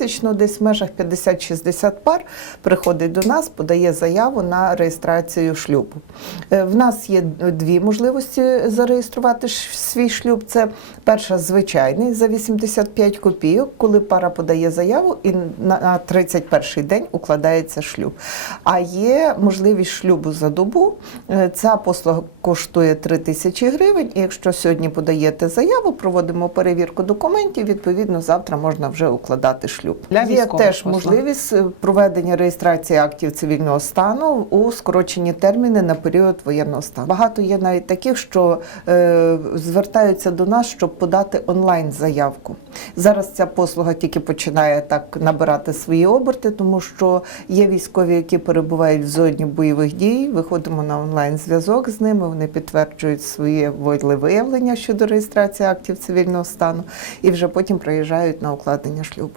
тисяч, ну десь в межах 50-60 пар приходить до нас, подає заяву на реєстрацію шлюбу. Е, В нас є дві можливості зареєструвати свій шлюб. Це перша звичайний за 85 копійок, коли пара подає заяву і на на 31 день укладається шлюб. А є можливість шлюбу за добу. Е, Ця послуга коштує 3 тисячі гривень. І якщо сьогодні подаєте заяву, проводимо перевірку документів. Відповідно, завтра можна вже укладати шлюб. Для є теж послуг. можливість е, проведення реєстрації актів цивільного стану у скорочені терміни на період воєнного стану. Багато є навіть таких, що е, звертаються до нас, щоб подати онлайн заявку. Зараз ця послуга тільки починає так набирати свої оберти, тому що є військові, які перебувають в зоні бойових дій. Виходимо на онлайн зв'язок з ними. Вони підтверджують своє волевиявлення щодо реєстрації актів цивільного стану і вже потім приїжджають на укладення шлюбу.